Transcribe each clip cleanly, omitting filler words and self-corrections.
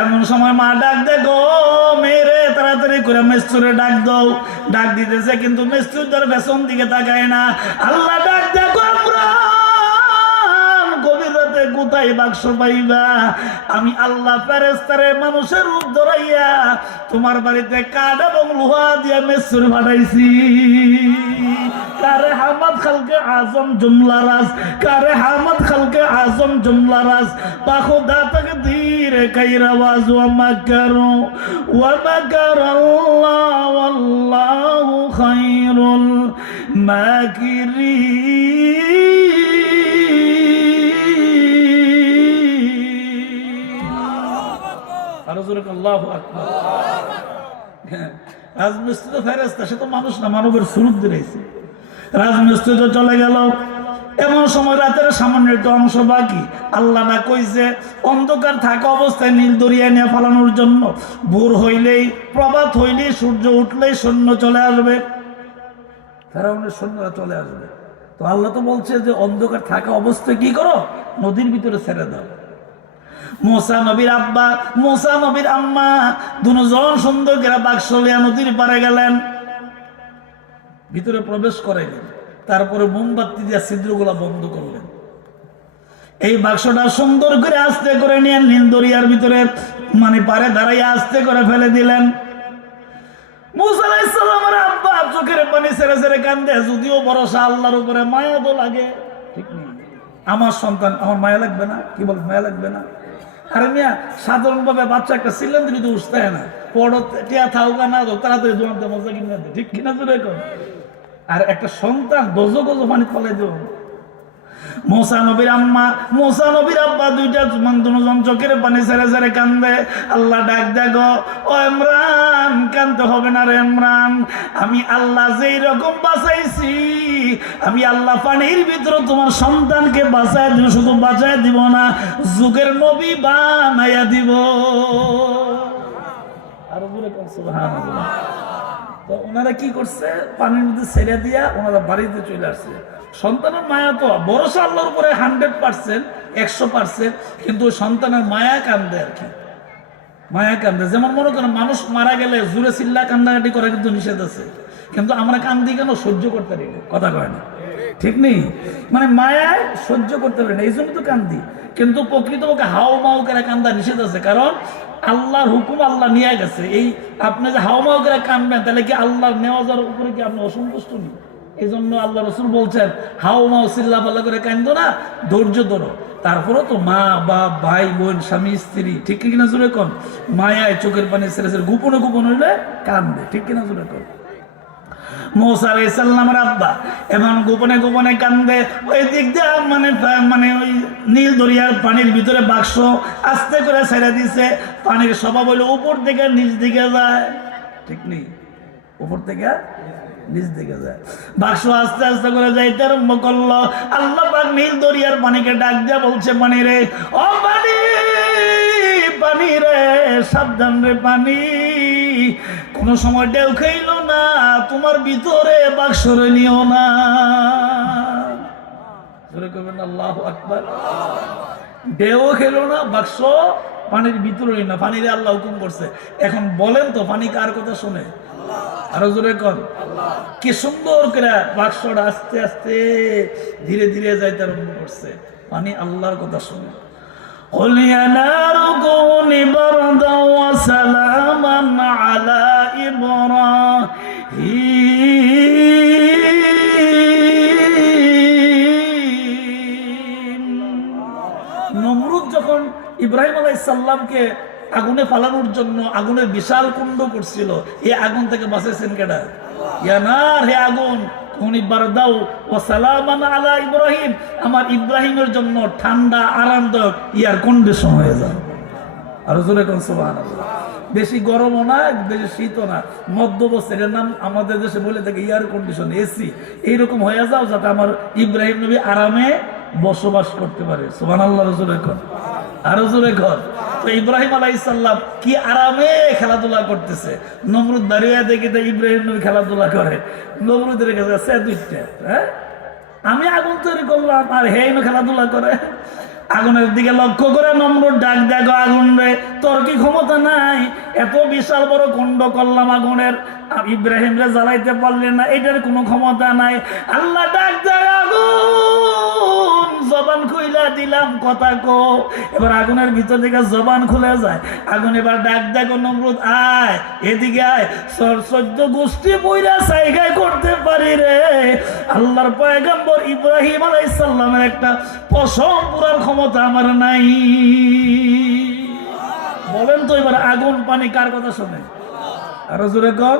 এমন সময় মা ডাক দে, গো মেরে তাড়াতাড়ি করে মেস্তুরে ডাক দাও। ডাক দিতেছে কিন্তু মেস্তুর তার পেছন দিকে তাকায় না। আল্লাহ ডাক দে, গভীর রাতে কোথায় বাক্স পাইবা? আমি আল্লাহ ফেরেশতারে মানুষের রূপ ধরাইয়া তোমার বাড়িতে কাঠ এবং লোহা দিয়া মেস্তুর পাঠাইছি। কারে হামদ খালকে আজম জুমলা রাজ, কারে হামদ খালকে আজম জুমলা রাজ, বাখুদা তকদীর কাইরাওয়াজ ওয়া মাকারাল্লাহ ওয়াল্লাহু খায়রুল মাকিরিন। আল্লাহু আকবার। রাজমিস্ত্রি তো ফেরেশতা, সে তো মানুষ না, মানবের সুরূপ দিয়েছে। রাজমিস্ত্রি তো চলে গেল। এমন সময় রাতের সামান্য একটু অংশ বাকি। আল্লাহ না কইছে অন্ধকার থাকা অবস্থায় নীল দরিয়া নিয়ে পালানোর জন্য। ভোর হইলেই, প্রভাত হইলেই, সূর্য উঠলেই সৈন্য চলে আসবে, ফেরাউনের সৈন্যরা চলে আসবে। তো আল্লাহ তো বলছে যে অন্ধকার থাকা অবস্থায় কি করো, নদীর ভিতরে ছেড়ে দাও। মুসা নবীর আব্বা, মুসা নবীর আম্মা দুজন সুন্দর করে বাক্স লিয়া নদীর পারে গেলেন, ভিতরে প্রবেশ করেনি। তারপরে মোমবাতি দিয়ে ছিদ্রগুলা বন্ধ করলেন। এই বাক্সটা সুন্দর করে আস্তে করে নিয়ে নীল দরিয়ার ভিতরে পারে দাঁড়াইয়া আস্তে করে ফেলে দিলেন। মুসা আলাইহিস সালামের আব্বা চোখের পানি ছেড়ে ছেড়ে কান্দে, যদিও ভরসা আল্লাহর উপরে, মায়া তো লাগে। ঠিক নেই, আমার সন্তান, আমার মায়া লাগবে না? কি বল, মায়া লাগবে না? আরে মিয়া, সাধারণভাবে বাচ্চা একটা সিলেন দিলে তো উঠতে হয় না, পড়ো টিয়া থাকা না তাড়াতাড়ি জমাতে মজা কিনে দে, ঠিক কিনা? তো এখন আর একটা সন্তান গজো গজো পানি ফলাই দেব। মুসা নবীর আম্মা, মুসা নবীর আব্বা দুইটা দুজন চোখের পানি ছেড়ে ছেড়ে কান্দে। আল্লাহ ডাক দেখো, ও ইমরান, কান্দতে হবে না রে ইমরান। আমি আল্লাহ যেই রকম বাঁচাইছি, আমি আল্লাহ পানির ভিতরে তোমার সন্তানকে বাঁচায় দিব। শুধু বাঁচায় দিব না, যুগের নবী বানাইয়া দিব। আরো বলে সুবহানাল্লাহ। তো ওনারা কি করছে, পানির মধ্যে ছেড়ে দিয়া ওনারা বাড়িতে চলে আসছে। সন্তানের মায়া তো ভরসা আল্লাহর উপরে 100%, 100%, কিন্তু সন্তানের মায়া কান্দে আর কি, মায়া কান্দে। যেমন মনে করেন মানুষ মারা গেলে জুড়ে চিল্লা কান্দাকাটি করা কিন্তু নিষেধ আছে, কিন্তু আমরা কান্দি কেন, সহ্য করতে পারি না, কথা কয় না, ঠিক নেই? মায়ায় সহ্য করতে পারি না, এই জন্য তো কান্দি। কিন্তু প্রকৃতপক্ষে হাও মাও করে কান্দা নিষেধ আছে, কারণ আল্লাহর হুকুম আল্লাহ নিয়ে গেছে। এই আপনি যে হাও মাও করে কানবেন, তাহলে কি আল্লাহর নেওয়াজার উপরে কি আপনি অসন্তুষ্ট নেই? এই জন্য আল্লাহ রসুল বলছেন, হাও মাও চিল্লা পাল্লা করে কান্দো না, ধৈর্য ধরো। তারপরে তো মা বাপ ভাই বোন স্বামী স্ত্রী, ঠিক কিনা জোরে কন? মায়ায় চোখের পানি ছেড়ে ছেড়ে গোপনে গোপন হইলে কান্দে, ঠিক কিনা জোরে কন? মুসা আলাইহিস সালামের আব্বা এমন গোপনে গোপনে কান্দে। ওই দিক দিয়ে ওই নীল দরিয়ার পানির ভিতরে বাক্স আস্তে করে ছেড়ে দিছে। পানির স্বভাব হইলো উপর থেকে নিচ দিকে যায়, ঠিক নেই? উপর থেকে নিচ দিকে যায়। বাক্স আস্তে আস্তে করে যাইতে আরম্ভ করলো। আল্লাহ পাক নীল দরিয়ার পানিকে ডাক দিয়া বলছে, পানি রে, ও পানি, পানি রে, সাবধান রে পানি, কোন সময় ঢেউ খাইল না, তোমার ভিতরে বাক্স নিও না। আল্লাহু আকবার। ঢেউ খেলো না, বাক্স পানির ভিতরে না, পানিরে আল্লাহ হুকুম করছে। এখন বলেন তো, পানি কার কথা শুনে? আরো জোরে কর। কি সুন্দর করে বাক্সটা আস্তে আস্তে ধীরে ধীরে যাইতে আরম্ভ করছে। পানি আল্লাহর কথা শুনে। قل يا نار كوني بردا وسلاما على إبراهيم। নমরুদ যখন ইব্রাহিম আলাইহিস সালামকে আগুনে ফালানোর জন্য আগুনের বিশাল কুণ্ড করছিল, এই আগুন থেকে বাঁচাইছেন কেডা? ইয়া নার, হে আগুন, কুনি বারদাও ওয়া সালামান আলা ইব্রাহিম, আমার ইব্রাহিমের জন্য ঠান্ডা আরামদায়ক এয়ার কন্ডিশন হয়ে যাও। আর জোরে কোন সুবহানাল্লাহ। বেশি গরমও না, বেশি শীতও না, মধ্যবর্তী, এর নাম আমাদের দেশে বলে থাকে এয়ার কন্ডিশন, এসি। এইরকম হয়ে যাও যাতে আমার ইব্রাহিম নবী আরামে বসবাস করতে পারে। সুবহানাল্লাহ। জোরে কোন, আরো জোরে কর। তো ইব্রাহিম আলাইহিস সালাম কি আরামে খেলাধুলা করতেছে। নমরুদ দাঁড়িয়ে দেখি তো ইব্রাহিম নবী খেলাধুলা করে। নমরুদের কাছে দুইটা, হ্যাঁ, আমি আগুন তৈরি করলাম আর হে খেলাধুলা করে। আগুনের দিকে লক্ষ্য করে নমরুদ ডাক দেখো, আগুন রে তোর কি ক্ষমতা নাই? এত বিশাল বড় কুণ্ড করলাম আগুনের, ইব্রাহিম রে জ্বালাইতে পারলেন না, এটার কোনো ক্ষমতা নাই। আল্লাহ ডাক দেয়, আগুন জবান খুইলা দিলাম, কথা কো। এবার আগুনের ভিতর থেকে জবান খুলে যায়। আগুন এবার ডাক দেখো, নমরুদ আয়, এদিকে আয়, 14 গোষ্ঠী বইরা জায়গায় করতে পারি রে। আল্লাহর পয়গম্বর ইব্রাহিম আলাইহিস সালামের একটা পশম পুরার ক্ষমতা আমার নাই। বলেন তো এবার আগুন পানি কার কথা শোনে? আরো জোরে কর।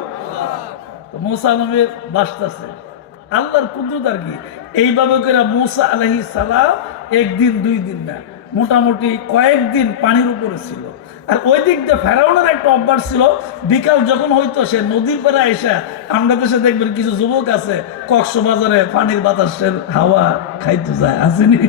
মুসা নবী বাসতেছে, আল্লাহর কুদরত আর কি। এইভাবে করে মুসা আলাইহিস সালাম একদিন 2 দিন না, মোটামুটি কয়েকদিন পানির উপরে ছিল। আর ওই দিক দিয়ে ফেরাউনের একটা অভ্যাস ছিল, বিকাল যখন হইতো সে নদীর পাড়ে এসে, আমরা দেশে দেখবেন কিছু যুবক আছে কক্সবাজারে পানির বাতাসের হাওয়া খাইতে যায়, আসেনি?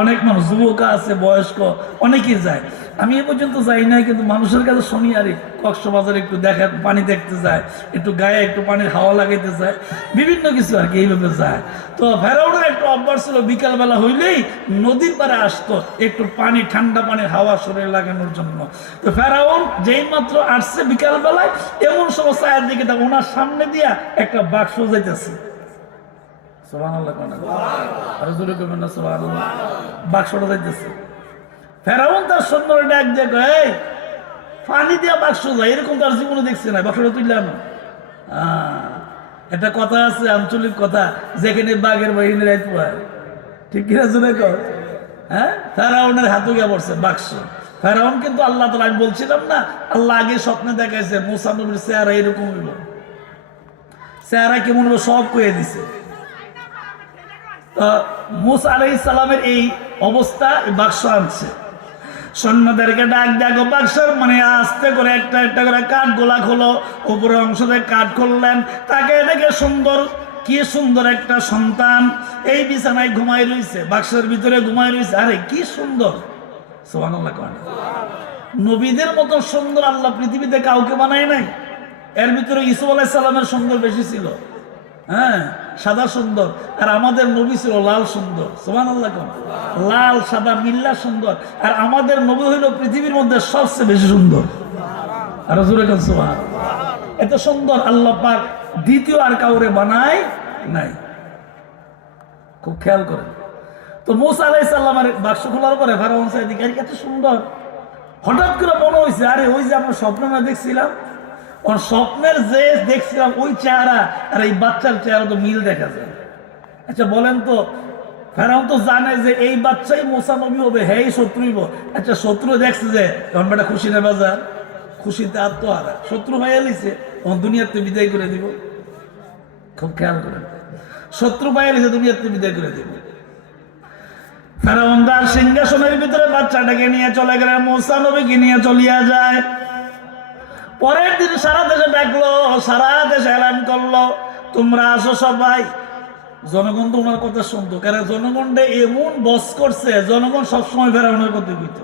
অনেক মানুষ যুবক আছে, বয়স্ক অনেকেই যায়। আমি এ পর্যন্ত যাই নাই, কিন্তু মানুষের কাছে শুনি আর কক্সবাজারে একটু দেখা, পানি দেখতে যায়, একটু গায়ে একটু পানির হাওয়া লাগাইতে যায়, বিভিন্ন কিছু আর কি এইভাবে যায়। তো ফেরাউনের একটা অভ্যাস ছিল, বিকালবেলা হইলেই নদীর পাড়ে আসতো একটু পানি, ঠান্ডা পানির হাওয়া শরীরে লাগানোর জন্য। তো ফেরাউন যেই মাত্র আসছে বিকালবেলায়, এমন সময় চায়ের দিকে ওনার সামনে দিয়া একটা বাক্স যাইতেছে। বাক্সটা যাইতেছে, ফেরাউন তার সৈন্যরা ডাক দেখো, এই পানি দিয়া বাক্স যায়, এরকম তার জীবনে দেখছে না, বাক্সটা তুললাম। একটা কথা আছে, আঞ্চলিক কথা, যেখানে বাঘের বাহিনী রাইত পায়, ঠিক কিনা জুড়ে কর। হ্যাঁ, ফেরাউনের হাতে গিয়ে পড়ছে বাক্স। ফেরাউন কিন্তু আল্লাহ তাআলা, আমি বলছিলাম না, আল্লাহ আগে স্বপ্নে দেখাইছে মুসা নবীর চেহারা এরকম হইব, চেহারা কেমন হবে সব কয়ে দিছে। মুসা আলাইহিস সালামের এই অবস্থা, বাক্স আনছে, সৈন্যদেরকে ডাক দেখো, বাক্সের মানে আস্তে করে একটা একটা করে কাঠ গোলা খোলো। উপরের অংশ থেকে কাঠ খুললেন, তাকে দেখে সুন্দর, কি সুন্দর একটা সন্তান এই বিছানায় ঘুমাই রয়েছে, বাক্সের ভিতরে ঘুমাই রয়েছে। আরে কি সুন্দর, সুবহানাল্লাহ। নবীদের মতো সুন্দর আল্লাহ পৃথিবীতে কাউকে বানায় নাই। এর ভিতরে ইউসুফ আলাইহিস সালামের সুন্দর বেশি ছিল, হ্যাঁ, সাদা সুন্দর। আর আমাদের নবী ছিল লাল সুন্দর, সুবহানাল্লাহ। লাল সাদা মিল্লা সুন্দর। আর আমাদের নবী হইল পৃথিবীর মধ্যে সবচেয়ে বেশি সুন্দর। আর জোরে কোন সুবহানাল্লাহ। এত সুন্দর আল্লাহ পাক দ্বিতীয় আর কাউরে বানায় নাই, খুব খেয়াল করেন। তো মুসা আলাইহিস সালামের বাক্স খোলার পরে ফেরাউন সাইদিকে এত সুন্দর, হঠাৎ করে মনে হয়েছে, আরে ওই যে আমরা স্বপ্ন না দেখছিলাম, ওর স্বপ্নের যে দেখছিলাম ওই চেহারা আর এই বাচ্চার চেহারা তো মিল দেখা যায়। আচ্ছা বলেন তো, ফেরাউন তো জানে যে এই বাচ্চাই মুসা নবী হবে, হ্যাঁ শত্রু হইব। আচ্ছা শত্রু দেখছে যে তখন বেটা খুশি না বাজার, খুশিতে আত্মহারা, শত্রু হয়ে এলিছে, তখন দুনিয়াতে বিদায় করে দিব। খুব খেয়াল করেন, শত্রু পাই এলিছে, দুনিয়াতে বিদায় করে দিব। ফেরাউন তার সিংহাসনের ভিতরে বাচ্চাটাকে নিয়ে চলে গেলে, মুসা নবীকে নিয়ে চলিয়া যায়। পরের দিন সারা দেশে ডাকলো, সারা দেশে এলান করলো, তোমরা আসো সবাই। জনগণ তো ওনার কথা শুনতো, কারণ জনগণে এমন বস করছে, জনগণ সবসময় ফেরাউনের কথা কইত,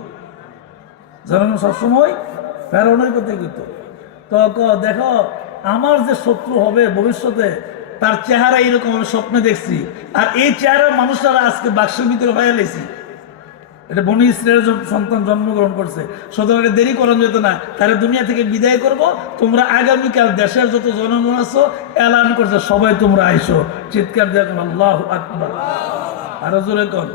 জনগণ সবসময় ফেরাউনের কথা কইত। তো দেখো, আমার যে শত্রু হবে ভবিষ্যতে, তার চেহারা এরকম আমি স্বপ্নে দেখছি, আর এই চেহারার মানুষরা আজকে বাক্সের ভিতরে হয়ে লেছি। এটা বনি ইসরায়েলের সন্তান জন্মগ্রহণ করছে, সুতরাং দেরি করানো যেত না, তারা দুনিয়া থেকে বিদায় করব। তোমরা আগামীকাল দেশের যত জনগণ আছো এলান করছে, সবাই তোমরা আইসো। চিৎকার দিয়ে আল্লাহু আকবার, আরো জোরে কর।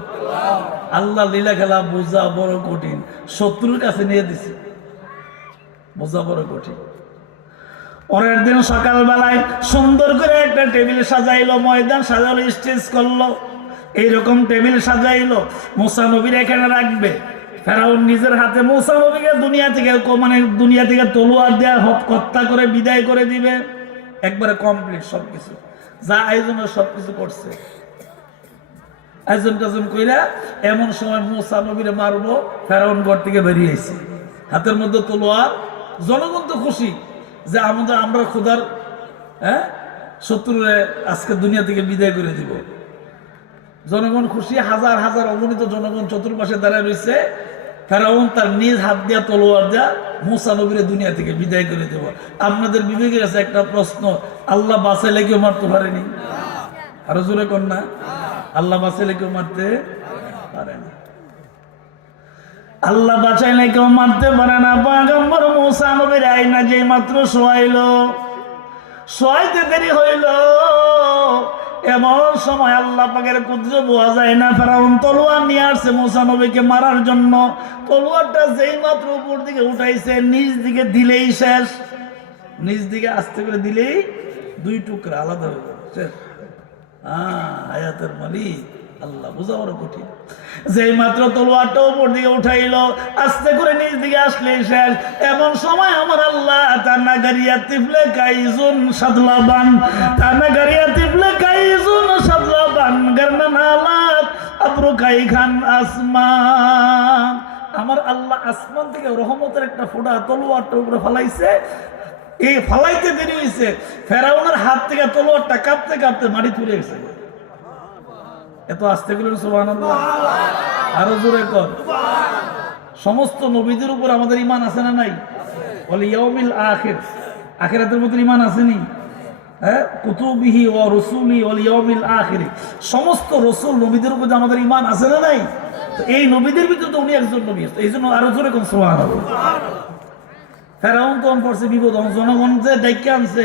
আল্লাহ লীলা খেলা বোঝা বড় কঠিন, শত্রুর কাছে নিয়ে দিছে, বোঝা বড় কঠিন। পরের দিন সকালবেলায় সুন্দর করে একটা টেবিল সাজাইলো, ময়দান সাজালো, স্টেজ করলো, এইরকম টেবিল সাজাইলো, মুসা নবীর এখানে রাখবে। ফেরাউন নিজের হাতে মুসা নবীকে দুনিয়া থেকে তলোয়ার দেয়া হত্যা করে বিদায় করে দিবে। একবারে কমপ্লিট সবকিছু, যা আয়োজন সবকিছু করছে, আয়োজন টাজন কইরা এমন সময় মুসা নবীরে মারবো, ফেরাউন ঘর থেকে বেরিয়েছে, হাতের মধ্যে তলোয়ার। জনগণ তো খুশি যে আমরা খোদার শত্রুরে আজকে দুনিয়া থেকে বিদায় করে দিব। জনগণ খুশি, হাজার হাজার অগণিত জনগণ চতুর্পাশে দাঁড়ায় রয়েছে। ফেরাউন তার নিজ হাত দিয়া তলোয়ার দিয়া মুসা নবীরে দুনিয়া থেকে বিদায় করে দেব। আপনাদের বিবেকের আছে একটা প্রশ্ন, আল্লাহ বাঁচাইলে কেউ মারতে পারেনি? আরো জোরে কর না, আল্লাহ বাঁচাইলে কেউ মারতে পারেনি। আল্লাহ বাঁচাইলে কেউ মারতে পারে না। পয়গম্বর মুসা নবীর আইনা যেই মাত্র শোয়াইতে দেরি হইল, এমন সময় আল্লাহ পাকের কুদরত বোঝা যায় না। ফেরাউন তলোয়ার নিয়ে আসছে মুসা নবীকে মারার জন্য। তলোয়ারটা যেই মাত্র উপর দিকে উঠাইছে, নিচ দিকে দিলেই শেষ। নিচ দিকে আস্তে করে দিলেই দুই টুকরা আলাদা হয়ে যাবে। আয়াতের মালিক আল্লাহ, বোঝা বড় কঠিন। যেই মাত্র তলোয়ারটা উপর দিকে উঠাইলো, আস্তে করে নিচ দিকে আসলে শেষ। এমন সময় আমার আল্লাহ তানা গারিয়া তিফলে কাইজুন সাদলাবান, তানা গারিয়া তিফলে কাইজুন সাদলাবান গারনানালাত আবরু কাইখান আসমান। আমার আল্লাহ আসমান থেকে রহমতের একটা ফোঁটা তলোয়ারটা উপরে ফালাইছে। এই ফালাইতে দেরি হয়েছে, ফেরাউনের হাত থেকে তলোয়ারটা কাঁপতে কাঁপতে মাটি তুলে গেছে। এত আস্তে করে সুবহানাল্লাহ, আরো জোরে কর। সমস্ত নবীদের উপর আমাদের ঈমান আছে না নাই? ওয়াল ইয়াউমিল আখির, আখিরাতের মধ্যে ঈমান আসেনি? হ্যাঁ, কুতুবিহি ওয়া রুসুলি ওয়াল ইয়াউমিল আখির, সমস্ত রাসূল নবীদের উপর আমাদের ঈমান আছে না নাই? তো এই নবীদের ভিতরে তো উনি একজন নবী, এইজন্য আরো জোরে কোন সুবহানাল্লাহ। ফেরাউন তখন পড়ছে বিপদ, জনগণ যে ডাইকে আনছে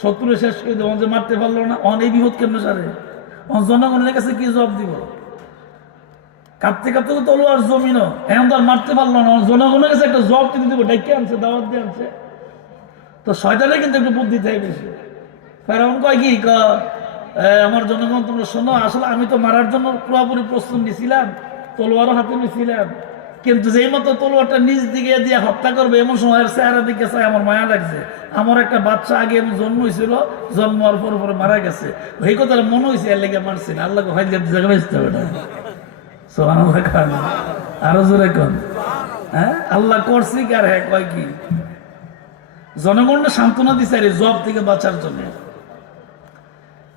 শত্রু শেষ করে দেওয়া, যে মারতে পারলো না, অনেক বিপদ কেমন সারে জনগণের কাছে কি জবাব দিব? কাঁপতে কাঁপতে তো তলোয়ার জমিনও, এখন তো আর মারতে পারলো না, জনগণের কাছে একটা জবাব দিতে দিব। ডাইকে আনছে, দাওয়াত দিয়ে আনছে, তো শয়তানে কিন্তু একটু বুদ্ধি থাকে বেশি। ফেরাউন কয় কি, আমার জনগণ তোমরা শোনো, আসলে আমি তো মারার জন্য পুরোপুরি প্রস্তুত নিয়েছিলাম, তলোয়ারও হাতে নিয়েছিলাম, কিন্তু যেই মতো তলোয়ারটা নিজ দিকে দিয়ে হত্যা করবে এমন সময় চেহারা দিকে চাই আমার মায়া লাগছে। আমার একটা বাচ্চা আগে এমন জন্ম হয়েছিল, জন্ম হওয়ার পর পরে মারা গেছে, এই কথাটা মনে হয়েছে, এর লেগে মারছি না। আল্লাহ হয় জায়গা বেঁচতে হবে না। সুবহানাল্লাহ খান, আরো জোরে কোন। হ্যাঁ, আল্লাহ করছি কার, হ্যাঁ কয় কি, জনগণকে সান্ত্বনা দিছে আর জব থেকে বাঁচার জন্য।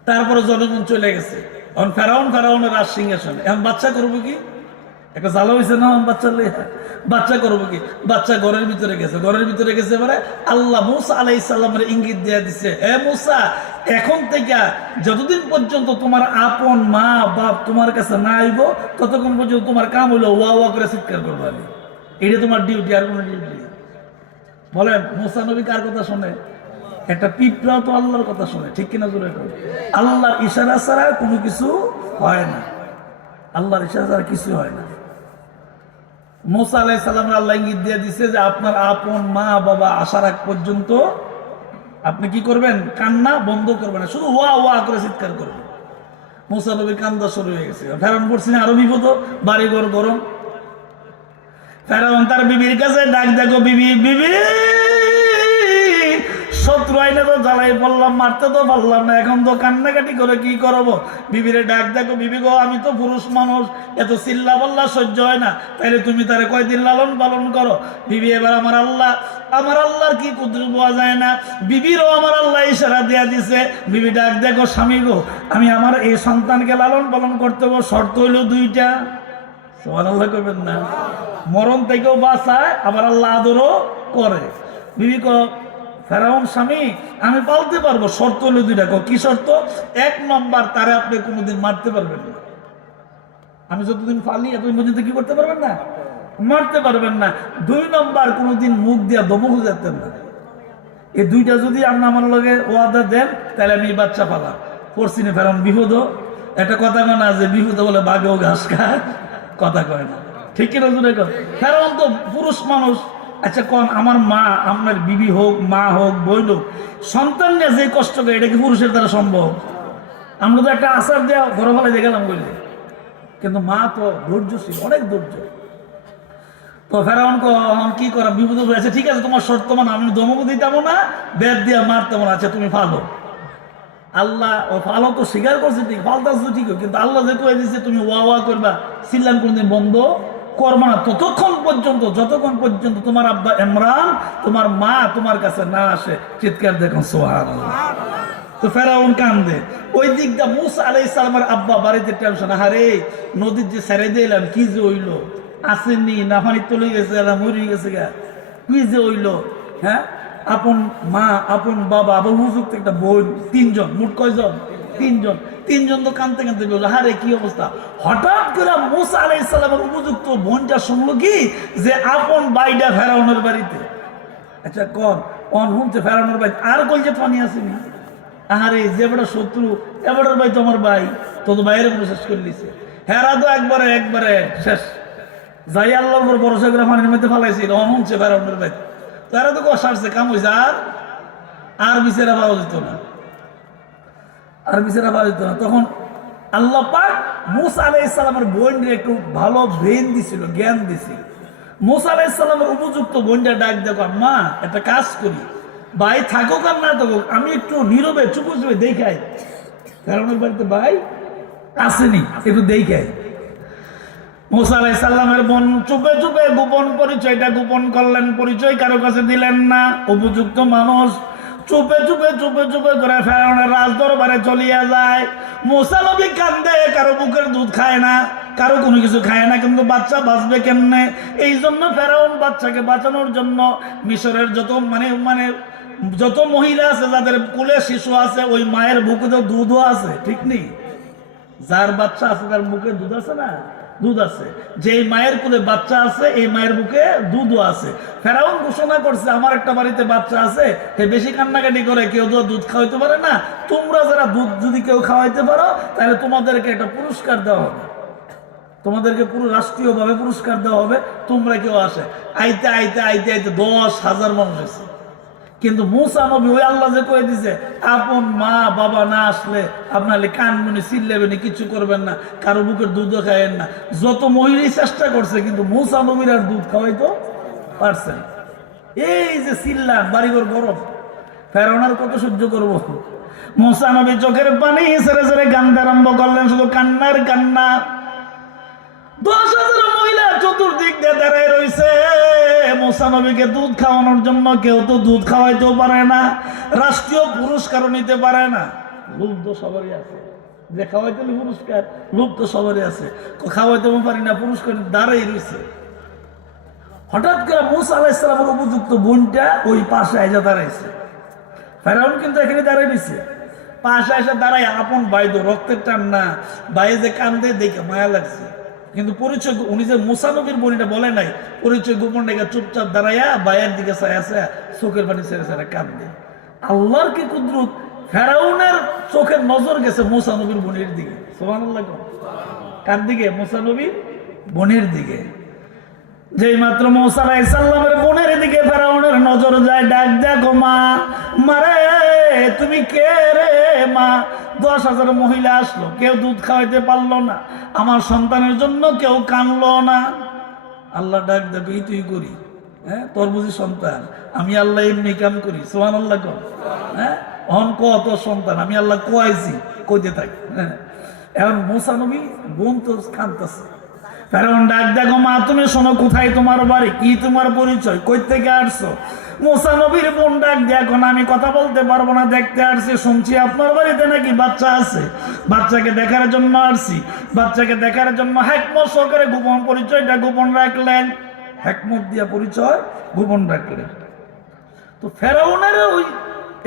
তারপরে জনগণ চলে গেছে, এখন ফেরাউনের রাজ সিংহাসনে। এখন বাচ্চা করবো কি, একটা জ্বালা হয়েছে না বাচ্চা, বাচ্চা করবো কি, বাচ্চা ঘরের ভিতরে গেছে। এবারে আল্লাহ মুসা আলাইহিস সালামের ইঙ্গিত দিয়ে দিচ্ছে, এ মুসা, এখন থেকে যতদিন পর্যন্ত তোমার আপন মা বাপ তোমার কাছে না আইব, ততক্ষণ পর্যন্ত তোমার কাম হলো ওয়া ওয়া করে চিৎকার করবো। এটা তোমার ডিউটি, আর কোনো ডিউটি। বলেন মুসা নবী কার কথা শোনে? একটা পিঁপড়াও তো আল্লাহর কথা শোনে, ঠিক কিনা জোরে করে? আল্লাহর ইশারা ছাড়া কোনো কিছু হয় না, আল্লাহর ইশারা ছাড়া কিছু হয় না। মুসা আলাইহিস সালামের আল্লাহ ইঙ্গিত দিয়ে দিছে যে আপনার আপন মা বাবা আসার আগ পর্যন্ত আপনি কি করবেন, কান্না বন্ধ করবেন না, শুধু ওয়া ওয়া করে চিৎকার করবেন। মুসা নবীর কান্দা শুরু হয়ে গেছে। ফেরাউন পড়ছে না, আরো বিপদ, বাড়িঘর গরম। ফেরাউন তার বিবির কাছে ডাক, দেখো বিবি, শত্রু আইনে তো জ্বালাই পড়লাম, মারতে তো পারলাম না, এখন তো কান্নাকাটি করে কি করবো? বিবিরে ডাক, দেখো বিবি গো, আমি তো পুরুষ মানুষ, এত চিল্লা পাল্লা সহ্য হয় না, তাইলে তুমি তারে কয়দিন লালন পালন করো। বিবি এবার আমার আল্লাহর কি কুদরত পাওয়া যায় না, বিবিরও আমার আল্লাহ ইশারা দেয়া দিছে। বিবি ডাক, দেখো স্বামী গো, আমি আমার এই সন্তানকে লালন পালন করতে হবো, শর্ত হইল দুইটা। সুবহানাল্লাহ করবেন না? মরণ থেকেও বাঁচায়, আবার আল্লাহ আদরও করে। বিবি কো, ফেরাউন স্বামী, আমি পালতে পারবো, শর্ত হলো দুইটা। কি শর্ত? 1 নম্বর, তারে আপনি কোনোদিন মারতে পারবেন না। আমি যতদিন পালি এতদিন পর্যন্ত কি করতে পারবেন না, মারতে পারবেন না। 2 নম্বর, কোনোদিন মুখ দিয়া দমক যেতেন না। এই দুইটা যদি আপনি আমার লগে ওয়াদা দেন, তাহলে আমি বাচ্চা পালাম। পড়ছি না ফেরাউন বিপদ। একটা কথা কয় না যে বিপদ বলে বাঘেও ঘাস খায়, কথা কয় না, ঠিক কিনা জুড়ে কয়? ফেরাউন তো পুরুষ মানুষ। আচ্ছা কোন, আমার মা, আপনার বিবি হোক, মা হোক, বোন হোক, সন্তান নিয়ে যে কষ্ট করে, এটা কি পুরুষের দ্বারা সম্ভব? আমরা তো একটা আচার দেওয়া ঘরে ফেলে দেখলাম বললে, কিন্তু মা তো ধৈর্যশীল, অনেক ধৈর্য। তো ফেরাউন কি করা, বিপদ হয়েছে, ঠিক আছে তোমার শর্ত মানে, আমি দমক দিতাম না, বেদ দিয়ে মারতাম না, আচ্ছা তুমি ফালো। আল্লাহ ও ফালো তো স্বীকার করছে, ঠিক ফালতাস ঠিক, কিন্তু আল্লাহ যে কয়ে দিচ্ছে তুমি ওয়া ওয়া করবা, চিল্লান কোনদিন বন্ধ করবা না, ততক্ষণ পর্যন্ত যতক্ষণ পর্যন্ত তোমার আব্বা ইমরান, তোমার মা তোমার কাছে না আসে। চিৎকার দেখুন সুবহানাল্লাহ। তো ফেরাউন কান্দে। ওই দিকটা মুসা আলাইহিস সালামের আব্বা বাড়িতে টেনশন, আরে নদীর যে ছেড়ে দিলাম, কি যে হইলো, আসেননি না, পানি চলে গেছে, মরে গেছে গা, কি যে হইলো। হ্যাঁ, আপন মা, আপন বাবা, আবার হুজুর একটা বোন, 3 জন, মোট কয়জন? তিনজন তো কানতে কানতে বললো, হারে কি অবস্থা। হঠাৎ করে মুসা আলাইহিস সালামের উপযুক্ত বোনটা শুনলো কি যে আপন ভাইটা ফেরাউনের বাড়িতে। আচ্ছা কন হুমতে ফেরাউনের বাড়ি আর কলজে পানি আসেনি। আরে যে বড় শত্রু এবারের ভাই তোমার ভাই তো ভাইয়ের মনে শেষ করে দিছে। হেরা তো একবারে শেষ। যাই আল্লাহর উপর ভরসা করে পানির মধ্যে ফালাইছিল হুমছে ফেরাউনের ভাই। তারা তো কষারছে কাম হয়েছে আর বিচারা পাওয়া যেত না, তখন আল্লাহ পাক মুসা আলাইহিস সালামের বোনকে একটু ভালো ব্রেন দিছিল, জ্ঞান দিছিল। মুসা আলাইহিস সালামের উপযুক্ত বোনটা ডাক দেখো, মা একটা কাজ করি, ভাই থাকুক আর না থাকুক আমি একটু নীরবে চুপে চুপে দেখাই ফেরাউনের বাড়িতে ভাই আসেনি, একটু দেখাই। মুসা আলাইহিস সালামের বোন চুপে চুপে গোপন পরিচয়টা গোপন করলেন, পরিচয় কারো কাছে দিলেন না। উপযুক্ত মানুষ চুপে চুপে করে ফেরাউনের রাজ দরবারে চলিয়া যায়। মুসা নবী কান্দে, কারো বুকের দুধ খায় না, কারো কোনো কিছু খায় না, কিন্তু বাচ্চা বাঁচবে কেমনে? এই জন্য ফেরাউন বাচ্চাকে বাঁচানোর জন্য মিশরের যত যত মহিলা আছে যাদের কোলে শিশু আছে ওই মায়ের বুকে তো দুধও আছে, ঠিক নেই? যার বাচ্চা আছে তার বুকে দুধ আছে না, দুধ আছে। যে মায়ের কোলে বাচ্চা আছে এই মায়ের বুকে দুধও আছে। ফেরাউন ঘোষণা করছে আমার একটা বাড়িতে বাচ্চা আছে, বেশি কান্নাকাটি করে কেউ তো দুধ খাওয়াইতে পারে না, তোমরা যারা দুধ যদি কেউ খাওয়াইতে পারো তাহলে তোমাদেরকে একটা পুরস্কার দেওয়া হবে, তোমাদেরকে পুরো রাষ্ট্রীয়ভাবে পুরস্কার দেওয়া হবে, তোমরা কেউ আসে। আইতে 10,000 মানুষ আছে। কিন্তু মুসা নবী ওই আল্লাহ যে কয়ে দিছে আপন মা বাবা না আসলে আপনার কানমুনি চিল্লেবেন, কিছু করবেন না, কারো বুকের দুধও খাইয়েন না। যত মহিলাই চেষ্টা করছে কিন্তু মুসা নবীর আর দুধ খাওয়াইতো পারছে না। এই যে চিল্লান বাড়িঘর গরম, ফেরাউন কত সহ্য করবো। মুসা নবী চোখের পানি ছেড়ে ছেড়ে কান্দতে আরম্ভ করলেন, শুধু কান্নার কান্না। 10,000 মহিলা চতুর্দিক দিয়ে দাঁড়ায় রয়েছে মুসা নবীকে দুধ খাওয়ানোর জন্য। কেউ তো দুধ খাওয়াইতেও পারে না, রাষ্ট্রীয় পুরস্কারও নিতে পারে না। লোভ তো সবারই আছে, যে খাওয়াইতে পুরস্কার, লোভ তো সবারই আছে। খাওয়াইতেও পারি না, পুরস্কার দাঁড়াই রয়েছে। হঠাৎ করে মুসা আলাইহিস সালামের উপযুক্ত বোনটা ওই পাশে আইসা দাঁড়াইছে। ফেরাউন কিন্তু এখানে দাঁড়াই রয়েছে, পাশে এসে দাঁড়ায় আপন ভাই তো রক্তের টান না, ভাই যে কান্দে দেখে মায়া লাগছে। কিন্তু পরিচয় উনি যে মুসা নবীর বোনটা বলে নাই, পরিচয় গোপন রেখে চুপচাপ দাঁড়াইয়া ভাইয়ের দিকে চাইছে, চোখের পানি ছেড়ে ছেড়ে কান্দে। আল্লাহর কি কুদরত, ফেরাউনের চোখের নজর গেছে মুসা নবীর বোনের দিকে। সুবহানাল্লাহ। কার দিকে? মুসা নবীর বোনের দিকে। যেই মাত্র মুসা আলাইহিস সালামের বোনের দিকে ফেরাউনের নজর যায়, ডাক দেখো মা, মারে তুমি কে রে মা? 10,000 মহিলা আসলো, কেউ দুধ খাওয়াইতে পারলো না, আমার সন্তানের জন্য কেউ কানলো না। আল্লাহ ডাক দেখো এই তুই করি, হ্যাঁ তোর বুঝি সন্তান, আমি আল্লাহ এমনি কাম করি। সুবহানাল্লাহ। হ্যাঁ অহন কত সন্তান আমি আল্লাহ কোয়াইছি, কইতে থাকি। হ্যাঁ এখন মুসা নবী বোন তো কাঁদতেছে। ফেরাউন ডাক দেখো মা, তুমি শোনো, কোথায় তোমার বাড়ি, কি তোমার পরিচয়, কই থেকে আসছো? মুসা নবীর বোন ডাক দেখো না, আমি কথা বলতে পারবো না, দেখতে আসছি, শুনছি আপনার বাড়িতে নাকি বাচ্চা আছে, বাচ্চাকে দেখার জন্য আসছি। বাচ্চাকে দেখার জন্য হিকমত সহকারে গোপন পরিচয়টা গোপন রাখলেন, হিকমত দিয়া পরিচয় গোপন রাখলেন। তো ফেরাউনের ওই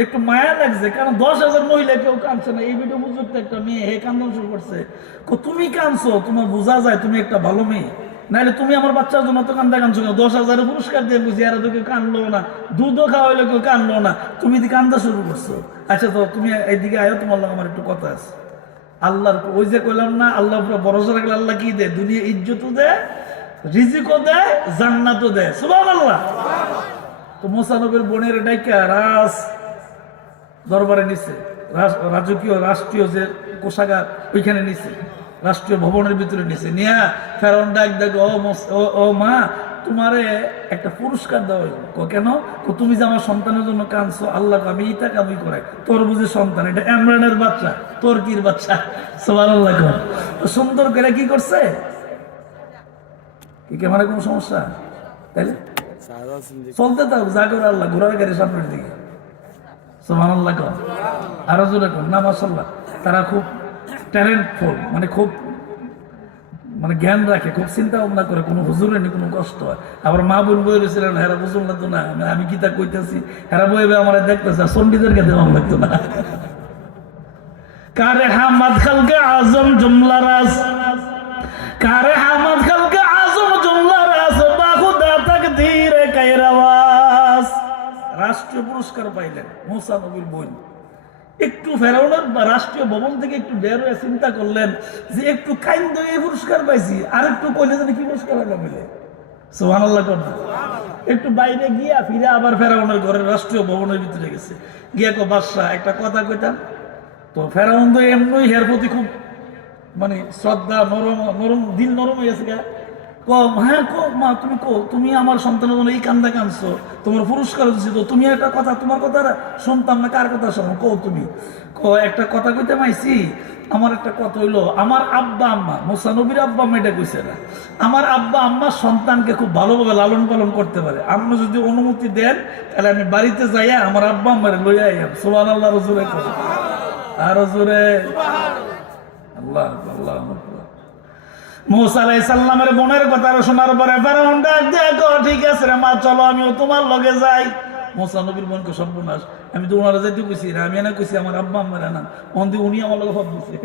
একটু মায়া লাগছে, কারণ 10,000 মহিলা কেউ কাঁদছে না, এই ভিডিও বুঝতে একটা মেয়ে হে কান্দন শুরু করছে। তুমি কাঁদছো, তোমার বোঝা যায় তুমি একটা ভালো মেয়ে, নাহলে তুমি আমার বাচ্চার জন্য তো কান্দা কাঁদছো কেউ? 10,000 পুরস্কার দিয়ে বুঝি আর কেউ কানলো না, দুধও খাওয়াইলে কেউ কানলো না, তুমি দি কান্দা শুরু করছো। আচ্ছা তো তুমি এইদিকে আয়ো, তোমার লাগে আমার একটু কথা আছে। আল্লাহর ওই যে কইলাম না, আল্লাহ ভরসা রাখলে আল্লাহ কি দেয়? দুনিয়া ইজ্জতও দেয়, রিজিকও দেয়, জান্নাতও দেয়। সুবহানাল্লাহ। তো মুসা নবীর বোনের ডাইকা রাজ দরবারে নিছে, রাজকীয় রাষ্ট্রীয় যে কোষাগার ওইখানে নিছে, রাষ্ট্রীয় ভবনের ভিতরে নিছে। নিয়া ফেরাউন ডাক দেখ, ও মা, তোমারে একটা পুরস্কার দেওয়া হইল। কেন? তুমি যে আমার সন্তানের জন্য কাঁদছো, আল্লাহ আমি ইটা কামি করাই, তোর বুঝি সন্তান, এটা ইমরানের বাচ্চা, তোর কির বাচ্চা। সুবহানাল্লাহ। সুন্দর করে কি করছে, কি ক্যামেরা কোনো সমস্যা? তাইলে চলতে থাক, যা করে আল্লাহ, ঘোড়ার গাড়ি সামনের দিকে। সুবহানাল্লাহ। আরো জোরে কর না, মাশাআল্লাহ। তারা খুব ট্যালেন্টফুল, মানে খুব জ্ঞান রাখে, খুব চিন্তা ভাবনা করে, কোনো হুজুরের নি কোনো কষ্ট হয়। আবার মা বোন বই রয়েছিলেন, হেরা বুঝুন লাগতো না আমি কি তা কইতেছি, হেরা বইবে আমার দেখতেছে, চন্ডিদেরকে দেওয়া লাগতো না। কারে হামাদ খালকে আজম জুমলা রাস, কারে হামাদ খালকে আজম জুমলা রাস, বাহুদা তাকদীরে কায়রাওয়াস। রাষ্ট্রীয় পুরস্কার পাইলেন মুসা নবীর বোন। একটু ফেরাউনের রাষ্ট্রীয় ভবন থেকে একটু বের হয়ে চিন্তা করলেন যে একটু কাইন্দ এই পুরস্কার পাইছি, আর একটু কইলে জানি কি পুরস্কার হলো মিলে। সুবহানাল্লাহ করবে। একটু বাইরে গিয়া ফিরে আবার ফেরাউনের ঘরের রাষ্ট্রীয় ভবনের ভিতরে গেছে, গিয়া কো বাদশা একটা কথা কইতাম। তো ফেরাউন তো এমনি হের প্রতি খুব মানে শ্রদ্ধা, নরম নরম দিল নরম হয়েছে গা। হ্যাঁ কো মা, তুমি কো, তুমি আমার সন্তানের জন্য এই কান্দা কাঁদছো, তোমার পুরস্কার দিচ্ছি, তো তুমি একটা কথা, তোমার কথা শুনতাম না, কার কথা শোনো কো তুমি? একটা কথা কইতে মাইছি, আমার একটা কথা হইলো, আমার আব্বা আম্মা, মুসা নবীর আব্বা আম্মা এটা কইছে না, আমার আব্বা আম্মা সন্তানকে খুব ভালোভাবে লালন পালন করতে পারে, আপনি যদি অনুমতি দেন তাহলে আমি বাড়িতে যাইয়া আমার আব্বা আম্মারে লইয়া আইয়াম। সুবহানাল্লাহ। রজুরে আর জোরে আল্লাহ আল্লাহ। মুসা আলাইহিস সালামের বোনের কথা শোনার পরে ফেরাউন ডাক দিয়ে কয়, ঠিক আছে রে মা, চলো আমিও তোমার লগে যাই। মুসা নবীর বোনকে সর্বনাশ, আমি তো ওনারা যাইতে কইছি না, আমি না কইছি আমার আব্বা আম্মারা না, উনি আমার লগে ভাব দিছে।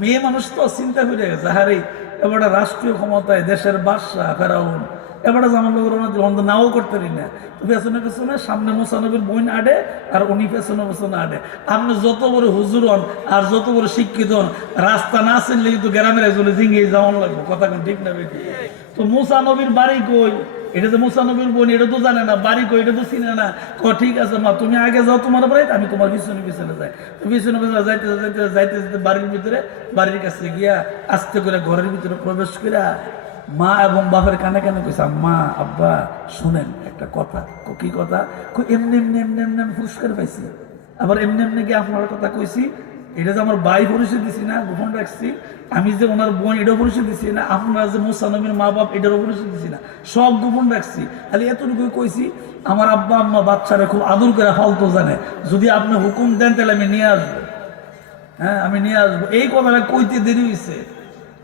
মেয়ে মানুষ তো চিন্তা করে গেছে, হারে এবারে রাষ্ট্রীয় ক্ষমতায় দেশের বাদশা ফেরাউন, এবারে আমার লোক নাও করতে পারি না। তো পেছনে পেছনে সামনে মুসা নবীর বোন আডে আর উনি পেছনে পেছনে আডে। আপনি যত বড় হুজুর হন আর যত বড় শিক্ষিত হন, রাস্তা না চিনলে কিন্তু গ্রামের একজনে জিঙ্গে যাওয়ান লাগবে, কথা কোন ঠিক না বেটি? তো মুসা নবীর বাড়ি কই, এটা তো মুসা নবীর বোন, এটা তো জানে না, বাড়ি কই এটা তো চিনে না। ঠিক আছে মা, তুমি আগে যাও তোমার বাড়িতে, আমি তোমার পিছনে পিছনে যাই। পিছনে পিছনে যাইতে যাইতে যাইতে যেতে বাড়ির ভিতরে, বাড়ির কাছে গিয়া আস্তে করে ঘরের ভিতরে প্রবেশ করিয়া মা এবং বাপের কানে কানে কইছে, মা আব্বা শুনেন একটা কথা। কি কথা? এমনি এমনি এমনি এমনি আমি পুরস্কার পাইছি, আবার এমনি এমনি গিয়ে আপনার কথা কইছি, এটা যে আমার ভাই পরিচয় দিছি না, গোপন রাখছি, আমি যে ওনার বোন এটাও পরিচয় দিছি না, আপনারা যে মুসা নবীর মা বাপ এটারও পরিচয় দিছি না, সব গোপন রাখছি। খালি এতটুকুই কইছি, আমার আব্বা আম্মা বাচ্চারা খুব আদর করে ফালতো জানে, যদি আপনি হুকুম দেন তাহলে আমি নিয়ে আসবো। হ্যাঁ আমি নিয়ে আসবো। এই কথাটা কইতে দেরি হয়েছে।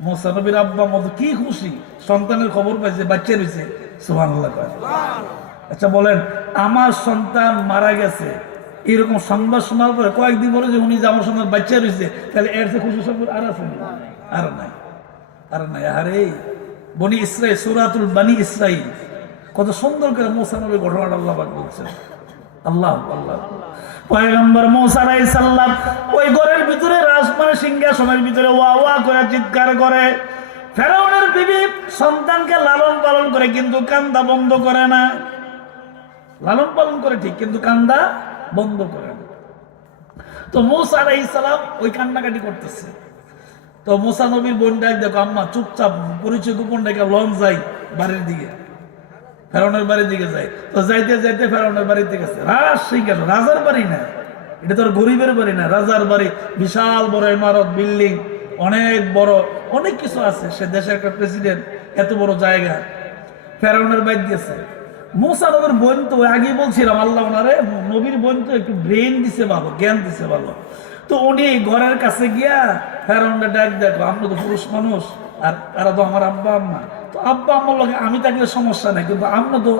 মুসা নবীর আব্বা মতো কি খুশি, সন্তানের খবর পাইছে, বাচ্চা রয়েছে। সুবহানাল্লাহ। আচ্ছা বলেন, আমার সন্তান মারা গেছে এরকম সংবাদ শোনার পরে কয়েকদিন বলে যে উনি যে আমার সন্তান বাচ্চা রয়েছে, তাহলে এর যে খুশি সংবাদ আর আছে? আর নাই, আর নাই। আরে বনি ইসরাইল, সূরাতুল বনি ইসরাইল, কত সুন্দর করে মুসা নবীর ঘটনাটা আল্লাহ পাক বলছেন। আল্লাহ আল্লাহ। পয়গম্বর মুসা আলাইহিস সালাম ওই ঘরের ভিতরে রাজমানের সিংহাসনের ভিতরে ওয়া ওয়া করে চিৎকার করে। ফেরাউনের বিবি সন্তানকে লালন পালন করে কিন্তু কান্দা বন্ধ করে না, লালন পালন করে ঠিক কিন্তু কান্দা বন্ধ করে না। তো মুসা আলাইহিস সালাম ওই কান্নাকাটি করতেছে। তো মুসা নবীর বোন ডাক, দেখো আম্মা চুপচাপ পরিচয় গোপন ডেকে লং যাই বাড়ির দিকে, ফেরাউনের বাড়ির দিকে যায়। তো যাইতে যাইতে ফেরাউনের বাড়িতে গেছে। সিংহাসন, রাজার বাড়ি না, এটা তোর গরিবের বাড়ি না, রাজার বাড়ি, বিশাল বড় ইমারত, বিল্ডিং, অনেক বড়, অনেক কিছু আছে। সে দেশের একটা প্রেসিডেন্ট, এত বড় জায়গা। ফেরাউনের বাড়ি দিয়েছে। মুসা নবীর বোন তো আগেই বলছিলাম, আল্লাহ ওনারে নবীর বোন তো একটু ব্রেন দিছে ভালো, জ্ঞান দিছে ভালো। তো উনি ঘরের কাছে গিয়া ফেরাউনের ডাক, দেখো আমরা তো পুরুষ মানুষ আর তারা তো আমার আব্বা আম্মা, তো আব্বা আম্মার লগে আমি থাকলে সমস্যা নাই, কিন্তু আমরা তো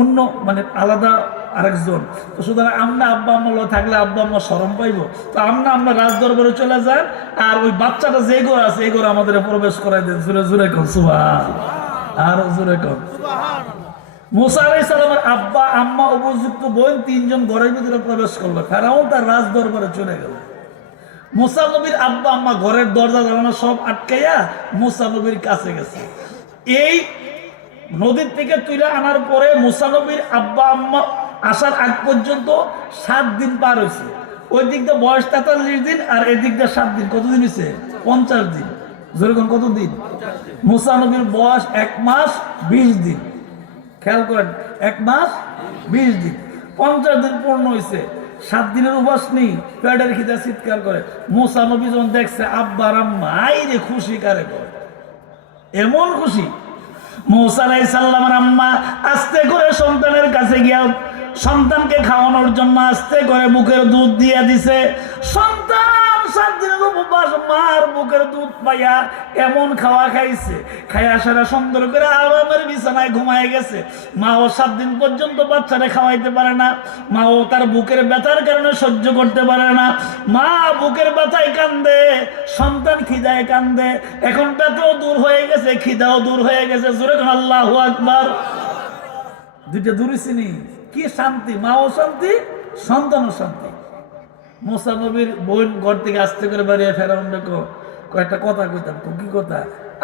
অন্য মানে আলাদা আরেকজন, তো সুতরাং আমরা আব্বা আম্মার লগে থাকলে আব্বা আম্মা শরম পাইব। তো আমরা রাজ দরবারে চলে যান, আর ওই বাচ্চাটা যে ঘর আছে এই ঘর আমাদের প্রবেশ করাই দেন। জোরে জোরে কর সুবহানাল্লাহ, আর জোরে কর সুবহানাল্লাহ। মুসা আলাইহিস সালামের আব্বা আম্মা উপযুক্ত বোন তিনজন ঘরের ভিতরে প্রবেশ করলো। ফেরাউন তার রাজ দরবারে চলে গেল। মুসা নবীর আব্বা আম্মা ঘরের দরজা জানালা সব আটকাইয়া মুসা নবীর কাছে গেছে। এই নদীর থেকে তুলে আনার পরে মুসা নবীর আব্বা আম্মা আসার আগ পর্যন্ত 7 দিন পার হয়েছে। ওই দিক দিয়ে বয়স 43 দিন আর এদিক দিয়ে 7 দিন, কতদিন হয়েছে? 50 দিন। যেরকম কতদিন? মুসা নবীর বয়স 1 মাস 20 দিন। খেয়াল করেন, 1 মাস 20 দিন, 50 দিন পূর্ণ হয়েছে। 7 দিনের উপাস নেই, পেটের খিদে চিৎকার করে। মুসা নবী যখন দেখছে আব্বার আম্মা, আইরে খুশি কারে করে, এমন খুশি। মুসা আলাইহিস সালামের আম্মা আস্তে করে সন্তানের কাছে গিয়া সন্তানকে খাওয়ানোর জন্য আস্তে করে মুখের দুধ দিয়ে দিছে। সন্তান 7 দিনের উপবাস, মার বুকের দুধ পাইয়া এমন খাওয়া খাইছে, খাইয়া সারা সুন্দর করে আরামের বিছানায় ঘুমায় গেছে। মাও 7 দিন পর্যন্ত বাচ্চারে খাওয়াইতে পারে না, মাও তার বুকের ব্যথার কারণে সহ্য করতে পারে না। মা বুকের ব্যথায় কান্দে, সন্তান খিদায় কান্দে। এখন ব্যথাও দূর হয়ে গেছে, খিদাও দূর হয়ে গেছে। জোরে কোন আল্লাহু আকবার। দুইটা দূরেছিনি, কি শান্তি, মাও শান্তি, সন্তানও শান্তি। মুসা নবীর বোন ঘর থেকে আস্তে করে বাড়িয়ে ফেরাউন দেখো কয়েকটা কথা কইতাম। কি কথা?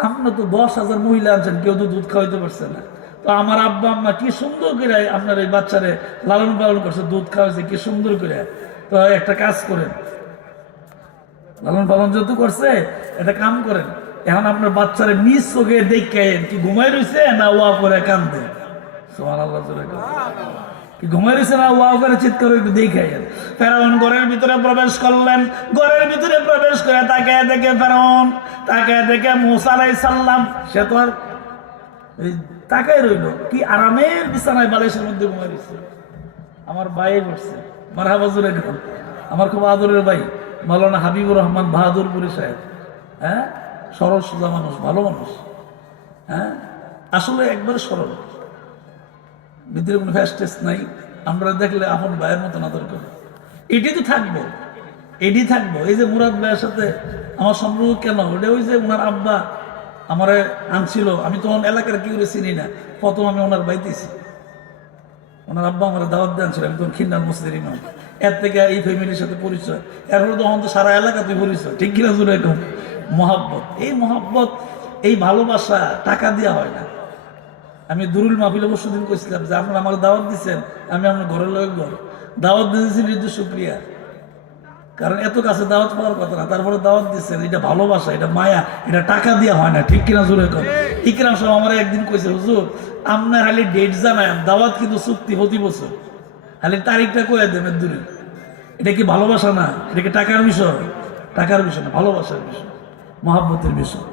আপনার তো 10,000 মহিলা আনছেন, কেউ তো দুধ খাওয়াইতে পারছে না। তো আমার আব্বা আম্মা কি সুন্দর করে আপনার এই বাচ্চারে লালন পালন করছে, দুধ খাওয়াইছে কি সুন্দর করে। তো একটা কাজ করেন, লালন পালন যেহেতু করছে একটা কাম করেন, এখন আপনার বাচ্চারে নিজ চোখে দেখেন কি ঘুমাই রয়েছে না ওয়া করে কান্দে। সুবহানাল্লাহ, কি ঘুমাই রয়েছে না ওয়া করে চিৎকার একটু দেখাইন। ফেরাউন ঘরের ভিতরে প্রবেশ করলেন। ঘরের ভিতরে প্রবেশ করে তাকে দেখে ফেরাউন, তাকে দেখে মূসা আলাইহিস সালাম, সে তো আর তাকাই রইল, কি আরামের বিছানায় বালিশের মধ্যে ঘুমাই রয়েছে। আমার ভাই বসছে, মারহাবা জোরে গান। আমার খুব আদরের ভাই মাওলানা হাবিবুর রহমান বাহাদুরপুরি সাহেব, হ্যাঁ, সরল সোজা মানুষ, ভালো মানুষ, হ্যাঁ, আসলে একবারে সরল, ভিতরে কোনো ফ্যাস্টেস নাই। আমরা দেখলে আপন ভাইয়ের মতো আদর করে। এটি তো থাকবো, এটি থাকবো। এই যে মুরাদ ভাইয়ের সাথে আমার সম্পর্ক কেন, ওটা ওই যে ওনার আব্বা আমারে আনছিল, আমি তখন এলাকার কি করে চিনি না, প্রথম আমি ওনার বাইতেছি, ওনার আব্বা আমার দাওয়াত দেন ছিল, আমি তখন খিন্ডার মসজিদের ইমাম। এর থেকে এই ফ্যামিলির সাথে পরিচয়, এরপরে তখন তো সারা এলাকাতে পরিচয়, ঠিক কিনা জুড়ে এখন মহাব্বত। এই মহাব্বত, এই ভালোবাসা টাকা দেওয়া হয় না। আমি দুরুল মাহফিলে অবশ্য দিন কইছিলাম যে আপনারা আমার দাওয়াত দিচ্ছেন, আমি আপনার ঘরের লোক ঘর দাওয়াত দিয়েছি, নির্দিষ্ট শুক্রিয়া, কারণ এত কাছে দাওয়াত পাওয়ার কথা না, তারপরে দাওয়াত দিচ্ছেন। এটা ভালোবাসা, এটা মায়া, এটা টাকা দেওয়া হয় না, ঠিক কিনা জোরে কর। ইকরাম সাহেব আমার একদিন কইছে, হুজুর আপনার খালি ডেট জানায়, দাওয়াত কিন্তু চুক্তি প্রতি বছর, খালি তারিখটা কয়ে দেবেন দূরে। এটা কি ভালোবাসা না? এটা কি টাকার বিষয়? টাকার বিষয় না, ভালোবাসার বিষয়, মহাব্বতের বিষয়।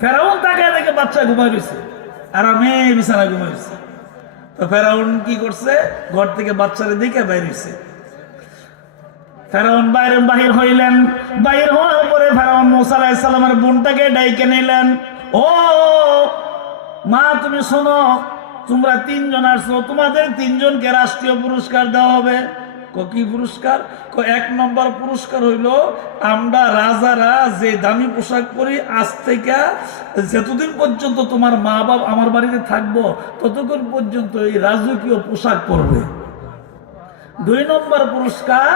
ফেরাউন তাকায় দেখে বাচ্চা ঘুমাই রয়েছে, আরামে বিছানা ঘুমাই রয়েছে। তো ফেরাউন কি করছে, ঘর থেকে বাচ্চারে দেখে বাইরে হয়েছে। ফেরাউন বাহির হইলেন। বাহির হওয়ার পরে ফেরাউন মূসা আলাইহিস সালামের বোনটাকে ডাইকে নিলেন। ও মা, তুমি শোনো, তোমরা 3 জন আসছো, তোমাদের 3 জনকে রাষ্ট্রীয় পুরস্কার দেওয়া হবে। কি পুরস্কার? 1 নম্বর পুরস্কার হইল, আমরা রাজারা যে দামি পোশাক পরি, আজ থেকে যতদিন পর্যন্ত তোমার মা বাবা আমার বাড়িতে থাকবো ততক্ষণ পর্যন্ত এই রাজকীয় পোশাক পরবে। 2 নম্বর পুরস্কার,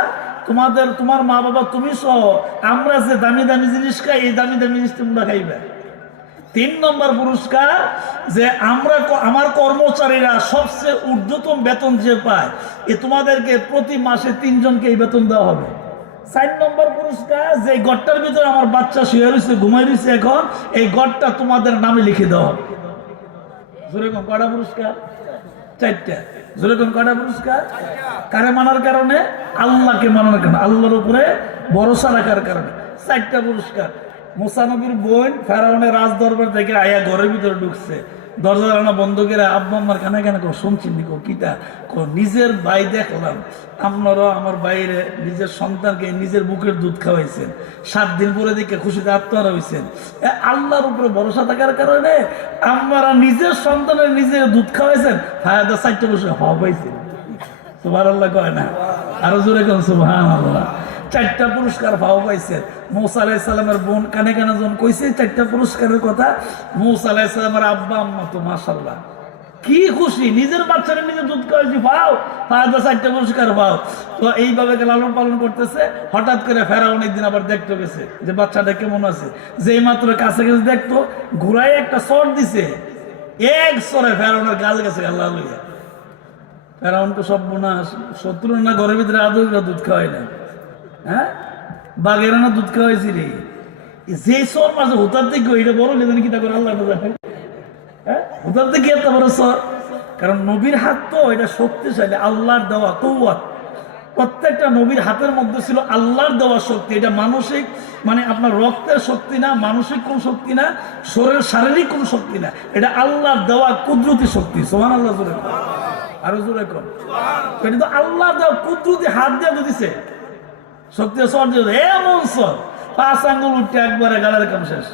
তোমার মা বাবা তুমি সহ আমরা যে দামি দামি জিনিস খাই, এই দামি দামি জিনিস তোমরা খাইবে। 3 নম্বর পুরস্কার, যে আমার কর্মচারীরা সবচেয়ে ঊর্ধ্বতম বেতন যে পায়, তোমাদেরকে প্রতি মাসে 3 জনকে এই বেতন দেওয়া হবে। 4 নম্বর পুরস্কার, যে ঘরটার ভিতরে আমার বাচ্চা শুয়ে রয়েছে, ঘুমাই রয়েছে, এখন এই ঘরটা তোমাদের নামে লিখে দেওয়া হবে। যেরকম কয়টা পুরস্কার? 4টা। যেরকম কয়টা পুরস্কার? কারে মানার কারণে? আল্লাহকে মানার কারণে, আল্লাহর উপরে ভরসা রাখার কারণে 4টা পুরস্কার। মূসা নবীর বোন ফেরাউনের রাজ দরবার থেকে আয়া ঘরের ভিতরে ঢুকছে, দরজা জানালা বন্ধ করে আব্বা আম্মার কানে কানে শুনছি নিকো কিটা, নিজের ভাই দেখলাম আপনারা আমার বাইরে নিজের সন্তানকে নিজের বুকের দুধ খাওয়াইছেন, 7 দিন পরে দেখে খুশিতে আত্মহারা হয়েছেন। আল্লাহর উপরে ভরসা থাকার কারণে আপনারা নিজের সন্তানের নিজের দুধ খাওয়াইছেন, ফায়দা 4টা বছর হওয়া পাইছেন। সুবহানাল্লাহ কয় না? আরো জোরে কোন সুবহানাল্লাহ। 4টা পুরস্কার পাওয়া পাইছে। মূসা আলাইহিস সালামের বোন কানে কানে যখন কইছে 4টা পুরস্কারের কথা, মূসা আলাইহিস সালামের আব্বা আম্মা তো মাশাআল্লাহ কি খুশি, নিজের বাচ্চাকে নিজে দুধ খাওয়াইছি, পাও ফায়দা 4টা পুরস্কার পাও। তো এইভাবে লালন পালন করতেছে। হঠাৎ করে ফেরাউন একদিন আবার দেখতে গেছে যে বাচ্চাটা কেমন আছে, যেই মাত্র কাছে গেছে দেখতো, ঘুরাই একটা চর দিছে, এক চরে ফেরাউনের গাল গেছে আল্লাহ লইয়া। ফেরাউন তো সব বোনাস, শত্রু না ঘরের ভিতরে আদৌ দুধ খাওয়াই না, হ্যাঁ, বাঘেরা না দুধ খাওয়াইছি রে, যে সর মাঝে হুতার থেকে এটা বড় লেদেন কি তা করে আল্লাহ জানে, হ্যাঁ, হুতার থেকে এত বড় সর। কারণ নবীর হাত তো এটা শক্তিশালী, আল্লাহর দেওয়া কৌয়াত। প্রত্যেকটা নবীর হাতের মধ্যে ছিল আল্লাহর দেওয়া শক্তি। এটা মানসিক, মানে আপনার রক্তের শক্তি না, মানসিক কোন শক্তি না, শরীরের শারীরিক কোন শক্তি না, এটা আল্লাহর দেওয়া কুদরতি শক্তি। সুবহানাল্লাহ জোরে আরো জোরে কর। এটা তো আল্লাহ দেওয়া কুদরতি হাত দিয়ে দিছে, শক্তি সর দিয়ে এমন সর 5 আঙ্গুল উঠতে একবারে গালার কাম শেষ।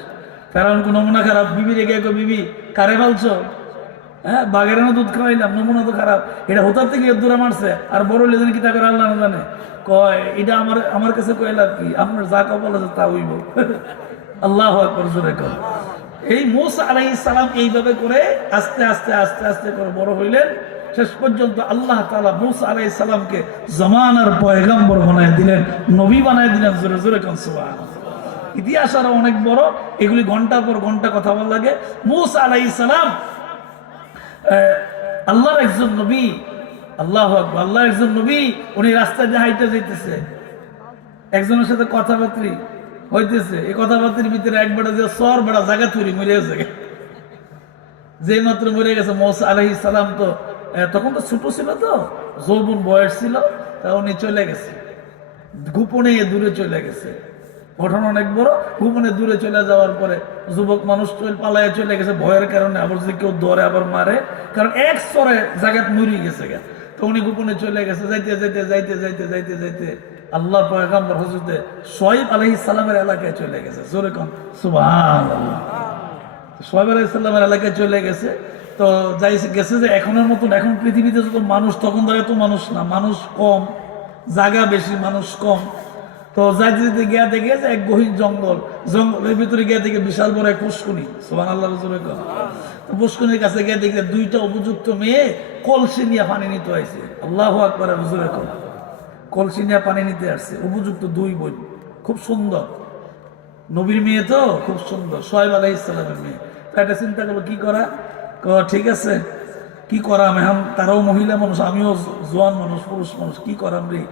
কারণ কোন নমুনা খারাপ, বিবি রেগে বিবি কারে ফেলছো, হ্যাঁ বাঘের দুধ খাওয়াইলাম, নমুনা তো খারাপ, এটা হোতার থেকে দূরে মারছে, আর বড় লেজন কি তা করে আল্লাহ না জানে। কয় এটা আমার কাছে কইলাম কি, আপনার যা কপাল আছে তা হইব। আল্লাহু আকবার জোরে কর। এই মূসা আলাইহিস সালাম এইভাবে করে আস্তে আস্তে আস্তে আস্তে করে বড় হইলেন। শেষ পর্যন্ত আল্লাহ তাআলা মূসা আলাইহিস সালামকে জমানার পয়গম্বর বানায় দিলেন, নবী বানায় দিলেন। জোরে জোরে কোন সুবহানাল্লাহ। ইতিহাস আরো অনেক বড়, এগুলি ঘন্টার পর ঘন্টা কথা বলা লাগে। মূসা আলাইহিস সালাম আল্লাহর একজন নবী। আল্লাহু আকবার, আল্লাহর একজন নবী। উনি রাস্তা দিয়ে হাইটে যাইতেছে, একজনের সাথে কথাবার্তা হইতেছে। এই কথাবার্তার ভিতরে একবারে যে সর বেড়া জায়গা তৈরি মরে গেছে, যে মাত্র মরে গেছে। মূসা আলাইহিস সালাম তো তখন তো ছোট ছিল, তো যৌবন বয়স ছিল, তা উনি চলে গেছে গোপনে, দূরে চলে গেছে। ঘটনা অনেক বড়। গোপনে দূরে চলে যাওয়ার পরে যুবক মানুষ পালায় চলে গেছে ভয়ের কারণে, আবার যদি কেউ ধরে আবার মারে, কারণ এক স্তরে জায়গা মরি গেছে। তো উনি গোপনে চলে গেছে। যাইতে যাইতে যাইতে যাইতে যাইতে যাইতে আল্লাহ পয়গম্বর হযরত শুআয়ব আলাইহিস সালামের এলাকায় চলে গেছে। জোরে কোন সুবহানাল্লাহ। শুআয়ব আলাইহিস সালামের এলাকায় চলে গেছে। তো গেছে যে এখনের মতন, এখন পৃথিবীতে যত মানুষ, তখন ধরে এত মানুষ না, মানুষ কম, জায়গা বেশি, মানুষ কম। তো যাইতে যেতে গিয়া দেখে যে এক গহীন জঙ্গল, জঙ্গলের ভিতরে গিয়ে দেখে বিশাল বড় এক পুষ্করণী। সুবহানাল্লাহ জোরে কোন। পুষ্করণীর কাছে গিয়ে দেখে 2টা উপযুক্ত মেয়ে কলসি নিয়ে পানি নিতে আসছে। আল্লাহু আকবার জোরে কোন। কলসি নিয়ে পানি নিতে আসছে, উপযুক্ত 2 বোন, খুব সুন্দর, নবীর মেয়ে তো খুব সুন্দর, শুআয়ব আলাইহিস সালামের মেয়ে। এটা চিন্তা করলো কি করা। ঠিক আছে কি করাম, এখন তারাও মহিলা মানুষ, আমিও জোয়ান মানুষ, পুরুষ মানুষ, কি করাম রে।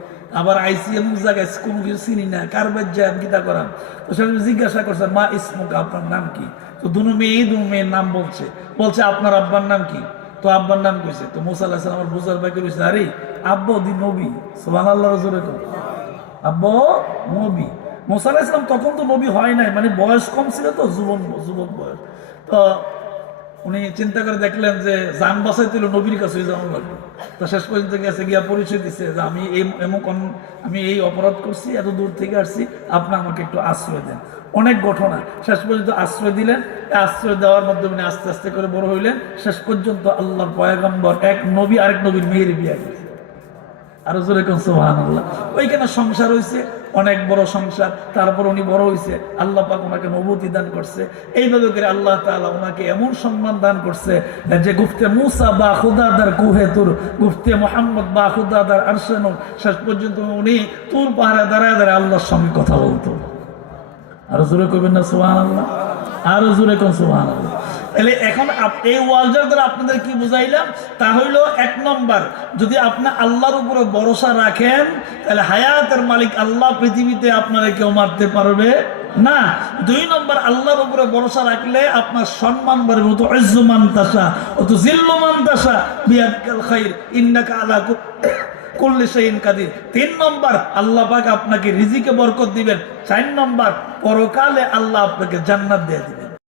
আবার আইসি এমন জায়গায় কোনো কিছু চিনি না, কার বাজ্যা গীতা করাম। তো সে জিজ্ঞাসা করছে মা ইসমুকা, আপনার নাম কি। তো দুনো মেয়ের নাম বলছে আপনার আব্বার নাম কি। তো আব্বার নাম কইছে। তো মূসা আলাইহিস সালাম আমার বুঝার বাকি রয়েছে, আরে আব্বা দি নবী। সুবহানাল্লাহ জোরে কোন। আব্বা নবী। মূসা আলাইহিস সালাম তখন তো নবী হয় নাই, মানে বয়স কম ছিল তো, যুবক বয়স। তো উনি চিন্তা করে দেখলেন যে জান বাঁচাইতে নবীর কাছে যাওয়া লাগবে। তো শেষ পর্যন্ত গেছে, গিয়া পরিচয় দিচ্ছে যে আমি এই অপরাধ করছি, এত দূর থেকে আসছি, আপনি আমাকে একটু আশ্রয় দেন। অনেক ঘটনা। শেষ পর্যন্ত আশ্রয় দিলেন। আশ্রয় দেওয়ার মাধ্যমে আস্তে আস্তে করে বড় হইলেন। শেষ পর্যন্ত আল্লাহর পয়গম্বর এক নবী আরেক নবীর মেয়ের বিয়ে গেছে। আরো জোরে কোন সুবহানাল্লাহ। ওইখানে সংসার হয়েছে, অনেক বড় সংসার। তারপর উনি বড় হয়েছে, আল্লাহ পাক ওনাকে নবুয়তি দান করছে। এইভাবে করে আল্লাহ তাআলা ওনাকে এমন সম্মান দান করছে যে গুফতে মুসা বা খুদাদার কুহে তুর, গুফতে মুহাম্মদ বা খুদাদার আরশে নূর। শেষ পর্যন্ত উনি তুর পাহাড়ে দাঁড়ায় দাঁড়ায় আল্লাহর সঙ্গে কথা বলতো। আরো জোরে কইবেন না সুবহানাল্লাহ, আরো জোরে কোন সুবহানাল্লাহ। তাহলে এখন এই ওয়াজের দ্বারা আপনাদের কি বুঝাইলাম, তা হইল 1 নম্বর, যদি আপনি আল্লাহর উপরে ভরসা রাখেন, তাহলে হায়াতের মালিক আল্লাহ, পৃথিবীতে আপনারা কেউ মারতে পারবে না। 2 নম্বর, আল্লাহর উপরে ভরসা রাখলে আপনার সম্মান বাড়বে। তো ইজ্জুমান তাশা ও তো জিল্লুমান তাশা বিয়াদিকাল খাইর ইন্নাকা আলা কুল্লি শাইইন কাদির। 3 নম্বর, আল্লাহ পাক আপনাকে রিজিকে বরকত দিবেন। 4 নম্বর, পরকালে আল্লাহ আপনাকে জান্নাত দিয়ে দিবেন।